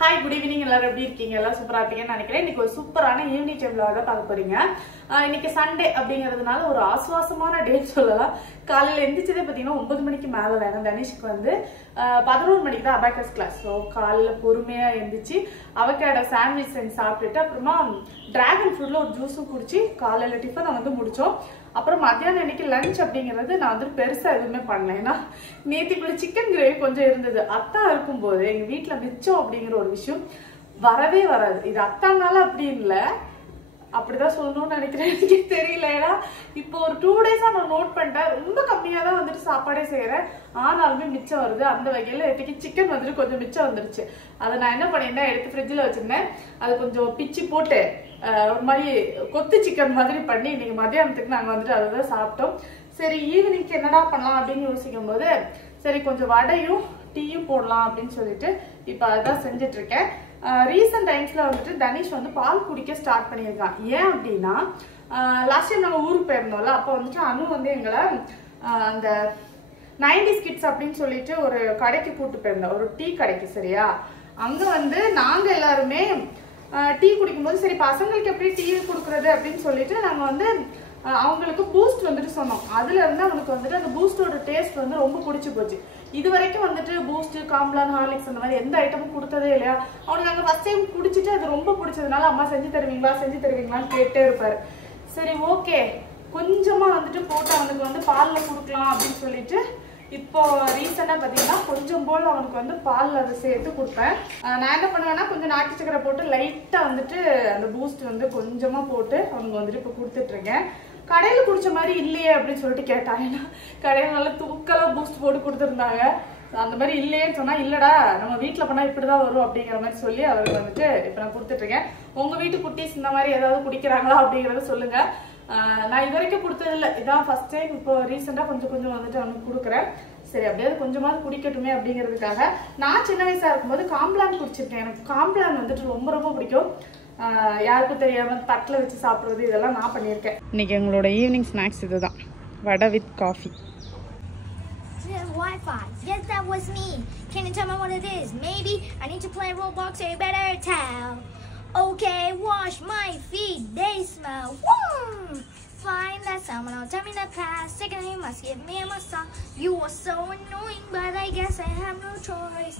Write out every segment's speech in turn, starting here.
Hi good evening எல்லாரும் எப்படி இருக்கீங்க? எல்லாம் சூப்பரா இருப்பீங்கன்னு நினைக்கிறேன். இன்னைக்கு ஒரு சூப்பரான ஈவினிங் டைம்ல தான் பார்க்க போறீங்க. இன்னைக்கு சண்டே அப்படிங்கிறதுனால ஒரு ஆசுவாசமான டே சொல்லலாம். காலையில எந்திரிச்சதே பாத்தீங்கன்னா 9 மணிக்கு மேல வேணும். தனிஷ்க்கு வந்து 11 மணிக்கு தான் அபாக்கஸ் கிளாஸ். ஸோ காலையில பொறுமையா எந்திரிச்சு அவகேடோ சாண்ட்விச் செஞ்சு சாப்பிட்டுட்டு அப்புறமா டிராகன் ஃப்ரூட்ல ஒரு ஜூஸும் குடிச்சு காலையில டிஃபனை வந்து முடிச்சோம். அப்புறம் மத்தியானம் இன்னைக்கு லஞ்ச் அப்படிங்கிறது நான் வந்து பெருசா எதுவுமே பண்ணல. ஏன்னா நேத்திக்குள்ள சிக்கன் கிரேவி கொஞ்சம் இருந்தது. அத்தா இருக்கும்போது எங்க வீட்டுல மிச்சம் அப்படிங்கிற ஒரு விஷயம் வரவே வராது. இது அத்தானால அப்படி இல்லை, அப்படிதான் சொல்லணும்னு நினைக்கிறேன். எனக்கு தெரியல. ஏன்னா இப்போ ஒரு 2 டேஸா நான் நோட் பண்ணிட்டேன், ரொம்ப கம்மியா தான் வந்துட்டு சாப்பாடே செய்யறேன், ஆனாலுமே மிச்சம் வருது. அந்த வகையில இன்னைக்கு சிக்கன் வந்துட்டு கொஞ்சம் மிச்சம் வந்துருச்சு. அதை நான் என்ன பண்ணிருந்தேன், எடுத்து ஃப்ரிட்ஜில் வச்சிருந்தேன். அது கொஞ்சம் பிச்சு போட்டு ஒரு மாதிரி கொத்து சிக்கன் மாதிரி பண்ணி இன்னைக்கு மத்தியானத்துக்கு நாங்க வந்துட்டு அதை தான் சாப்பிட்டோம். சரி ஈவினிங்க்கு என்னடா பண்ணலாம் அப்படின்னு யோசிக்கும் போது சரி கொஞ்சம் வடையும் டீயும் போடலாம் அப்படின்னு சொல்லிட்டு இப்ப அதான் செஞ்சுட்டு இருக்கேன். ரீசன்ட் டைம்ஸ்ல வந்துட்டு தனிஷ் வந்து பால் குடிக்க ஸ்டார்ட் பண்ணியிருக்கான். ஏன் அப்படின்னா லாஸ்ட் டைம் நாங்கள் ஊருக்கு போயிருந்தோம்ல, அப்போ வந்துட்டு அனு வந்து எங்களை அந்த 90s கிட்ஸ் அப்படின்னு சொல்லிட்டு ஒரு கடைக்கு கூட்டு போயிருந்தோம், ஒரு டீ கடைக்கு. சரியா, அங்க வந்து நாங்க எல்லாருமே டீ குடிக்கும்போது சரி பசங்களுக்கு எப்படி டீ கொடுக்குறது அப்படின்னு சொல்லிட்டு நாங்க வந்து அவங்களுக்கு பூஸ்ட் வந்துட்டு சொன்னோம். அதுல இருந்து அவனுக்கு வந்துட்டு அந்த பூஸ்டோட டேஸ்ட் வந்து ரொம்ப பிடிச்சி போச்சு. இது வரைக்கும் வந்துட்டு பூஸ்ட், காம்ப்ளான், ஹார்லிக்ஸ் அந்த மாதிரி எந்த ஐட்டமும் கொடுத்ததே இல்லையா. அவனுக்கு அங்கே ஃபர்ஸ்ட் டைம் குடிச்சிட்டு அது ரொம்ப பிடிச்சதுனால அம்மா செஞ்சு தருவீங்களான்னு கேட்டே இருப்பாரு. சரி ஓகே கொஞ்சமா வந்துட்டு போட்டு அவனுக்கு வந்து பால்ல கொடுக்கலாம் அப்படின்னு சொல்லிட்டு இப்போ ரீசெண்டா பாத்தீங்கன்னா கொஞ்சம் போல் அவனுக்கு வந்து பால் அதை சேர்த்து கொடுப்பேன். நான் என்ன பண்ணுவேன்னா கொஞ்சம் நாட்டு சக்கரை போட்டு லைட்டா வந்துட்டு அந்த பூஸ்ட் வந்து கொஞ்சமா போட்டு அவனுக்கு வந்துட்டு இப்போ கொடுத்துட்டு இருக்கேன். கடையில குடிச்ச மாதிரி இல்லையே அப்படின்னு சொல்லிட்டு கேட்டாங்க. ஏன்னா கடையில நல்லா தூக்கலா பூஸ்ட் போட்டு கொடுத்துருந்தாங்க. அந்த மாதிரி இல்லையேன்னு சொன்னா இல்லடா நம்ம வீட்டுல பண்ணா இப்படிதான் வரும் அப்படிங்கிற மாதிரி சொல்லி அவருக்கு வந்துட்டு இப்ப நான் கொடுத்துட்டு இருக்கேன். உங்க வீட்டு குட்டீஸ் இந்த மாதிரி ஏதாவது குடிக்கிறாங்களா அப்படிங்கறத சொல்லுங்க. நான் இது வரைக்கும் கொடுத்தது இல்லை, இதான் ஃபர்ஸ்ட் டைம். இப்போ ரீசெண்டா கொஞ்சம் கொஞ்சம் வந்துட்டு அவனுக்கு கொடுக்குறேன். சரி அப்படியாவது கொஞ்சமாவது குடிக்கட்டுமே அப்படிங்கிறதுக்காக. நான் சின்ன வயசா இருக்கும்போது காம்ப்ளான் குடிச்சிருக்கேன். எனக்கு காம்ப்ளான் வந்துட்டு ரொம்ப ரொம்ப பிடிக்கும். யாருக்கும் தெரியாம தட்டில் வச்சு சாப்பிட்றது இதெல்லாம் நான் பண்ணியிருக்கேன். இன்னைக்கு எங்களோட ஈவினிங் ஸ்நாக்ஸ் இதுதான், vada with coffee. Wi-Fi. Yes, that was me. Can you tell me what it is? Maybe I need to play Roblox, so you better tell. Okay, wash my feet, they smell. Woo! Fine, that's someone else. Tell me the past. Second, you must give me a massage. You are so annoying, but I guess I have no choice.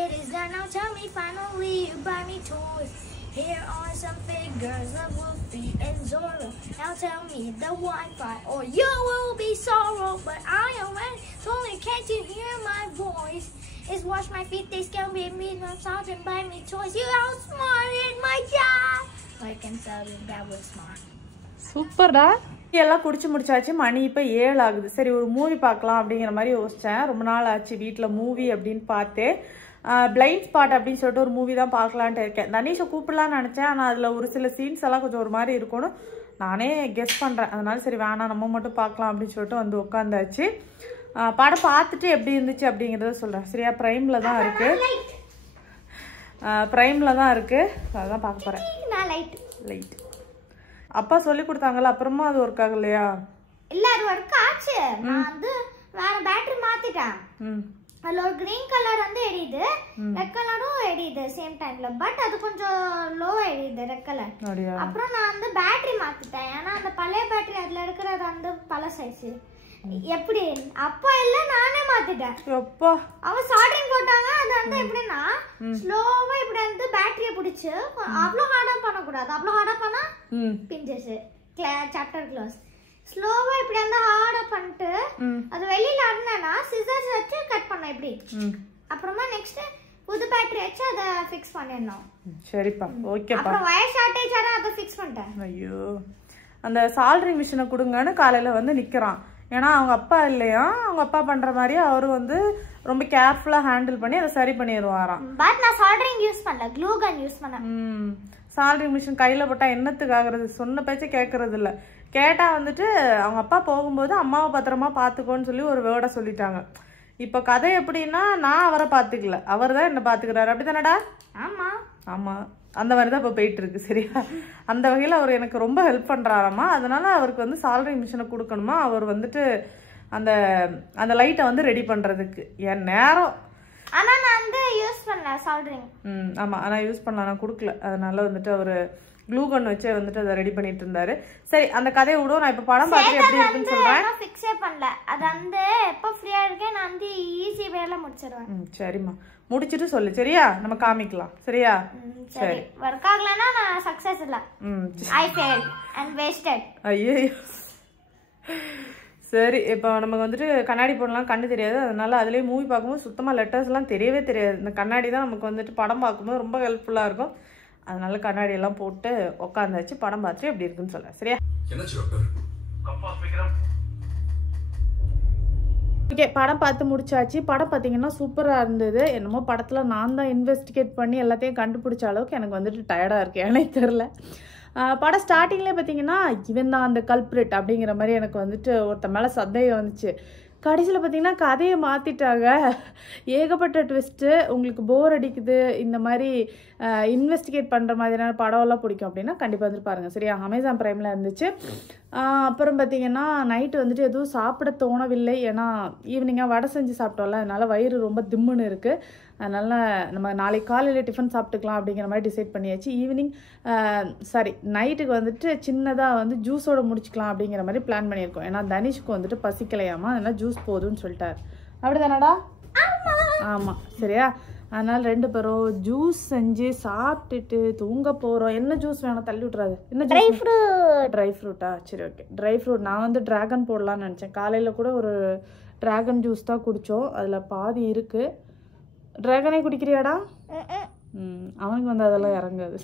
It is done now. Tell me finally, you buy me toys. Here are some figures of Wolfie and Zorro. Now tell me the Wi-Fi, or you will be sorrow. But I am ready, so can't you hear my voice? Is wash my feet, they scare me, massage and buy me toys. You outsmarted my dad. I can tell you that was smart. சூப்பர்டா. எல்லாம் குடிச்சு முடிச்சாச்சு. மணி இப்போ 7 ஆகுது. சரி ஒரு movie பார்க்கலாம் அப்படிங்கிற மாதிரி யோசிச்சேன். ரொம்ப நாள் ஆச்சு வீட்டில் மூவி அப்படின்னு பார்த்தேன். பிளைண்ட் ஸ்பாட் அப்படின்னு சொல்லிட்டு ஒரு மூவி தான் பார்க்கலான்ட்டு இருக்கேன். தனிஷை கூப்பிடலான்னு நினச்சேன், ஆனால் அதில் ஒரு சில சீன்ஸ் எல்லாம் கொஞ்சம் ஒரு மாதிரி இருக்கும்னு நானே கெஸ் பண்ணுறேன். அதனால சரி வேணாம் நம்ம மட்டும் பார்க்கலாம் அப்படின்னு சொல்லிட்டு வந்து உட்காந்தாச்சு. படம் பார்த்துட்டு எப்படி இருந்துச்சு அப்படிங்கிறத சொல்கிறேன். சரியா, ப்ரைமில் தான் இருக்குது. ப்ரைமில் தான் இருக்குது, அதான் பார்க்க போகிறேன். லைட் அப்பா சொல்லி கொடுத்தாங்கல்ல, அப்புறமா அது ஒர்க் ஆகலையா? இல்ல அது ஒர்க் ஆச்சு. நான் வந்து வேற பேட்டரி மாத்திட்டேன். அதுல ஒரு கிரீன் கலர் வந்து எரியுது, ரெட் கலரும் எரியுது சேம் டைம்ல. பட் அது கொஞ்சம் லோ எரியுது ரெட் கலர். அப்புறம் நான் வந்து பேட்டரி மாத்திட்டேன். ஏன்னா அந்த பழைய பேட்டரி அதுல இருக்கிறது வந்து பல சைஸ். எப்படி அப்பா இல்ல நானே மாத்திட்டேன். அப்பா அவன் சால்டரிங் போட்டாங்க. அது வந்து எப்படின்னா ஸ்லோவா இப்படி வந்து பேட்டரியை பிடிச்சு அவ்வளவு ஹார்டா பண்ண கூடாது. அவ்வளவு ஹார்டா பண்ணா பிஞ்சஸ் சாப்டர் க்ளோஸ். ஸ்லோவா இப்படி வந்து ஹார்டா பண்ணிட்டு அது வெளியில அண்ணனா சிசர்ஸ் வச்சு கட் பண்ண இப்படி. அப்புறமா நெக்ஸ்ட் புது பேட்டரி வச்சு அதை ஃபிக்ஸ் பண்ணிடணும். சரிப்பா ஓகேப்பா. அப்புறம் வயர் ஷார்ட்டேஜ் ஆனா அதை ஃபிக்ஸ் பண்ணிட்டேன். ஐயோ அந்த சால்டரிங் மிஷினை கொடுங்கன்னு காலையில வந்து நிக்கிறான். ஏன்னா அவங்க அப்பா இல்லையா, அவங்க அப்பா பண்ற மாதிரி அவரு வந்து ரொம்ப கேர்ஃபுல்லா ஹேண்டில் பண்ணி அதை சரி பண்ணிடுவாராம். பட் நான் சால்டரிங் யூஸ் பண்ணல, க்ளூ கன் யூஸ் பண்ணேன். சால்டரிங் மிஷின் கையில போட்டா என்னத்துக்கு ஆகுறது, சொன்ன பேச்ச கேட்கறது இல்ல. கேட்டா வந்துட்டு அவங்க அப்பா போகும்போது அம்மாவை பத்திரமா பாத்துக்கோன்னு சொல்லி ஒரு வேர்டை சொல்லிட்டாங்க. இப்ப கதை எப்படின்னா நான் அவரை பாத்துக்கல, அவர் தான் என்ன பாத்துக்கிறாரு. அப்படித்தானடா? ஆமா ஆமா, அந்த மாதிரி தான் இப்போ போயிட்டு இருக்கு. சரியா, அந்த வகையில் அவர் எனக்கு ரொம்ப ஹெல்ப் பண்றாராமா. அதனால அவருக்கு வந்து சால்டரிங் மிஷினை கொடுக்கணுமா. அவர் வந்துட்டு அந்த அந்த லைட்டை வந்து ரெடி பண்றதுக்கு என் நேரம் ஆனா நான் வந்து யூஸ் பண்ணல சால்ட்ரிங். ஆமா ஆனா யூஸ் பண்ணலாம், நான் கொடுக்கல. அதனால வந்துட்டு அவரு க்ளூ கன் வச்சு வந்துட்டு அதை ரெடி பண்ணிட்டு இருந்தாரு. சரி அந்த கதையை விடும், நான் இப்ப படம் பார்த்துட்டு எப்படி இருக்குன்னு சொல்றேன். நான் ஃபிக்ஸே பண்ணல, அது வந்து எப்ப ஃப்ரீயா இருக்கேன் நான் வந்து ஈஸி வேல முடிச்சிடுவேன். சரிம்மா முடிச்சிட்டு சொல்லு சரியா, நம்ம காமிக்கலாம் சரியா. சரி வர்க் ஆகலனா நான் சக்சஸ் இல்ல. I failed and wasted. ஐயோ சரி இப்போ நமக்கு வந்துட்டு கண்ணாடி போடலாம், கண்ணு தெரியாது. அதனால அதுலேயே மூவி பார்க்கும்போது சுத்தமாக லெட்டர்ஸ்லாம் தெரியவே தெரியாது. இந்த கண்ணாடி தான் நமக்கு வந்துட்டு படம் பார்க்கும்போது ரொம்ப ஹெல்ப்ஃபுல்லாக இருக்கும். அதனால கண்ணாடி எல்லாம் போட்டு உட்காந்தாச்சு, படம் பார்த்துட்டு எப்படி இருக்குன்னு சொல்ல சரியா. ஓகே படம் பார்த்து முடிச்சாச்சு. படம் பார்த்தீங்கன்னா சூப்பராக இருந்தது. என்னமோ படத்தில் நான் தான் இன்வெஸ்டிகேட் பண்ணி எல்லாத்தையும் கண்டுபிடிச்ச அளவுக்கு எனக்கு வந்துட்டு டயர்டாக இருக்கு, எனக்கு தெரில. படம் ஸ்டார்டிங்லேயே பார்த்தீங்கன்னா இவன் தான் அந்த கல்ப்ரிட் அப்படிங்கிற மாதிரி எனக்கு வந்துட்டு ஒருத்த மேலே சந்தேகம் வந்துச்சு. கடைசியில் பார்த்தீங்கன்னா கதையை மாற்றிட்டாங்க. ஏகப்பட்ட ட்விஸ்ட்டு. உங்களுக்கு போர் அடிக்குது, இந்த மாதிரி இன்வெஸ்டிகேட் பண்ணுற மாதிரியான படம்லாம் பிடிக்கும் அப்படின்னா கண்டிப்பாக வந்துட்டு பாருங்கள் சரியா. அமேசான் ப்ரைமில் இருந்துச்சு. அப்புறம் பார்த்தீங்கன்னா நைட்டு வந்துட்டு எதுவும் சாப்பிட தோணவில்லை. ஏன்னா ஈவினிங்காக வடை செஞ்சு சாப்பிட்டோம்ல, அதனால் வயிறு ரொம்ப திம்முன்னு இருக்குது. அதனால் நம்ம நாளைக்கு காலையில் டிஃபன் சாப்பிட்டுக்கலாம் அப்படிங்கிற மாதிரி டிசைட் பண்ணியாச்சு. ஈவினிங் நைட்டுக்கு வந்துட்டு சின்னதாக வந்து ஜூஸோட முடிச்சுக்கலாம் அப்படிங்கிற மாதிரி பிளான் பண்ணியிருக்கோம். ஏன்னா தனிஷ்க்கு வந்துட்டு பசிக்கலையாமா, அதனால் ஜூஸ் போதும்னு சொல்லிட்டார். அப்படி தானடா? ஆமாம் சரியா. அதனால் 2 பேரும் ஜூஸ் செஞ்சு சாப்பிட்டுட்டு தூங்க போகிறோம். என்ன ஜூஸ் வேணும் தள்ளி விட்றாது. என்ன ஜூஸ்? ட்ரை ஃப்ரூட்டா? சரி ஓகே ட்ரை ஃப்ரூட். நான் வந்து ட்ராகன் போடலான்னு நினச்சேன். காலையில் கூட ஒரு ட்ராகன் ஜூஸ் தான் குடித்தோம், அதில் பாதி இருக்குது. ட்ராகனே குடிக்கிறியாடா? அவனுக்கு வந்து அதெல்லாம் இறங்காது.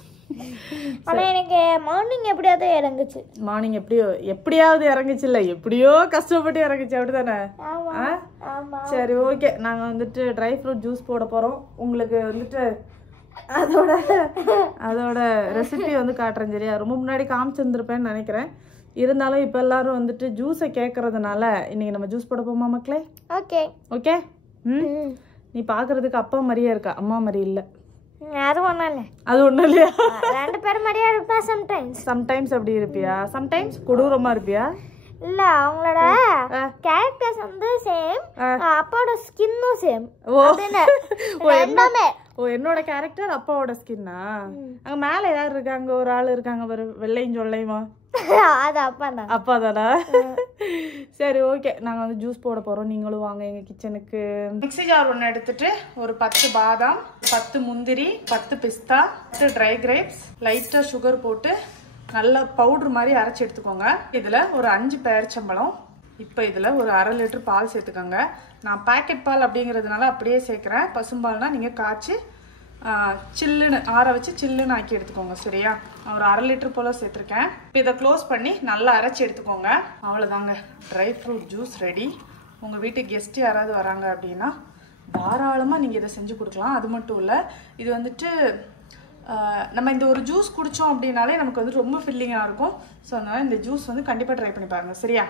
ஆனால் எனக்கு மார்னிங் எப்படியாவது இறங்குச்சு. மார்னிங் எப்படியாவது இறங்குச்சு இல்லை, எப்படியோ கஷ்டப்பட்டு இறங்குச்சு அப்படிதானே? சரி ஓகே நாங்கள் வந்துட்டு ட்ரை ஃப்ரூட் ஜூஸ் போட போகிறோம். உங்களுக்கு வந்துட்டு அதோட ரெசிபி வந்து காட்டுறேன் சரியா. ரொம்ப முன்னாடி காமிச்சிருந்துருப்பேன்னு நினைக்கிறேன். இருந்தாலும் இப்போ எல்லாரும் வந்துட்டு ஜூஸை கேட்கறதுனால இன்னைக்கு நம்ம ஜூஸ் போட போமா மக்களே? Okay okay. நீ பார்க்கறதுக்கு அப்பா மாதிரியே இருக்கா, அம்மா மாதிரி இல்லை. அது ஒன்றும் இல்லை. அது ஒன்றும் இல்லையா? 2 பேரும் மாதிரியே இருப்பா. சம்டைம்ஸ் அப்படி இருப்பியா, சம்டைம்ஸ் கொடூரமா இருப்பியா? இல்ல அவங்களோட கேரக்டர்ஸ் வந்து சேம், அப்பாவோட ஸ்கின்னும் சேம். என்னோட கேரக்டர் அப்பாவோட ஸ்கின்னா? அங்க மேல யார் இருக்காங்க? ஒரு ஆள் இருக்காங்க பாரு, வெள்ளையும் சொல்லையுமா? அது அப்பா தான். அப்பா தானா? சரி ஓகே நாங்க வந்து ஜூஸ் போட போறோம். நீங்களும் வாங்க எங்க கிச்சனுக்கு. மிக்ஸி ஜார் ஒன்று எடுத்துட்டு ஒரு 10 பாதாம், 10 முந்திரி, 10 பிஸ்தா, 10 ட்ரை கிரேப்ஸ், லைட்டா சுகர் போட்டு நல்ல பவுடர் மாதிரி அரைச்சி எடுத்துக்கோங்க. இதுல ஒரு 5 பேரிச்சம்பழம். இப்போ இதுல ஒரு 1/2 லிட்டர் பால் சேர்த்துக்கோங்க. நான் பேக்கெட் பால் அப்படிங்கிறதுனால அப்படியே சேர்க்குறேன். பசும்பால்னா நீங்க காய்ச்சி சில்லுன்னு ஆற வச்சு சில்லுன்னு ஆக்கி எடுத்துக்கோங்க சரியா. ஒரு 1/2 லிட்டர் போல் சேர்த்துருக்கேன். இப்போ இதை க்ளோஸ் பண்ணி நல்லா அரைச்சி எடுத்துக்கோங்க. அவ்வளோதாங்க, ட்ரை ஃப்ரூட் ஜூஸ் ரெடி. உங்கள் வீட்டுக்கு கெஸ்ட் யாராவது வராங்க அப்படின்னா தாராளமாக நீங்கள் இதை செஞ்சு கொடுக்கலாம். அது மட்டும் இல்லை, இது வந்துட்டு நம்ம இந்த ஒரு ஜூஸ் குடித்தோம் அப்படின்னாலே நமக்கு வந்து ரொம்ப ஃபில்லிங்காக இருக்கும். ஸோ அதனால் இந்த ஜூஸ் வந்து கண்டிப்பாக ட்ரை பண்ணி பாருங்கள் சரியா.